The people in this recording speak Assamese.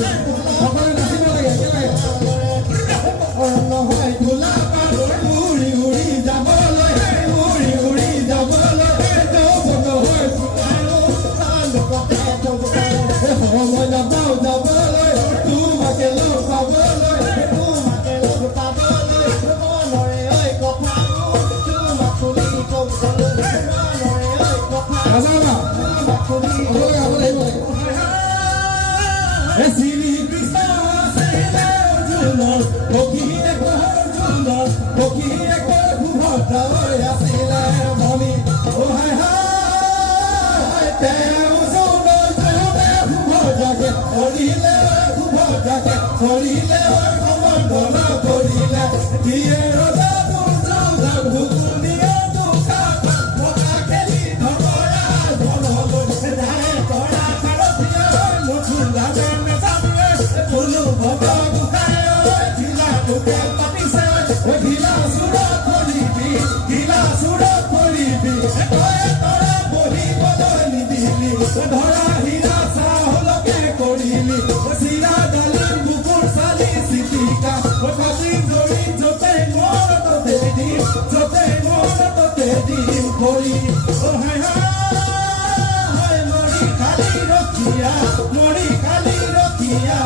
সকলে নাচিব লাগে একেলগে নহয় ধূলা উৰি উৰি যাবলৈ উৰি উৰি যাবলৈ যৌৱন হৈ সময় নাপাওঁ যাবলৈ তোমাকে লগ পাবলৈ মনৰে কথা তোমাক শুনি কবলৈ শ্ৰী কৃষ্ণ অৰ্জুনৰ সখীয়ে অৰ্জুনৰ সখীয়ে সুভদ্ৰালৈ আছিলে মণি হাই হাই তেওঁ সুভদ্ৰাকে হৰিলে সুভদ্ৰাকে হৰিলে সমৰ্পণ কৰিলে দিয়ে ৰজা দুৰ্যোধন ভুকুনিয়ে দুখা পকা খেলি ধৰা ধনলৈ যায় কৰা খাৰথিয়া নুঠুলা বেনে চাবিয়ে কোনো ভগৱ গোসাঁই ঢিলা তোকে পাতিছে ঢিলা চূড়ত কৰিবি ঢিলা চূড়ত কৰিবি তই তৰা বহিবলৈ নিদিলি ধৰা হীৰা চাহলকে কৰিলি চিৰা ডালিম বুকুৰ চালি চিটিকা ফাঁচি জৰি য'তে মন ততে দিম য'তে মন ততে দিম কৰি হাই হাই মৰি খালি ৰখিয়া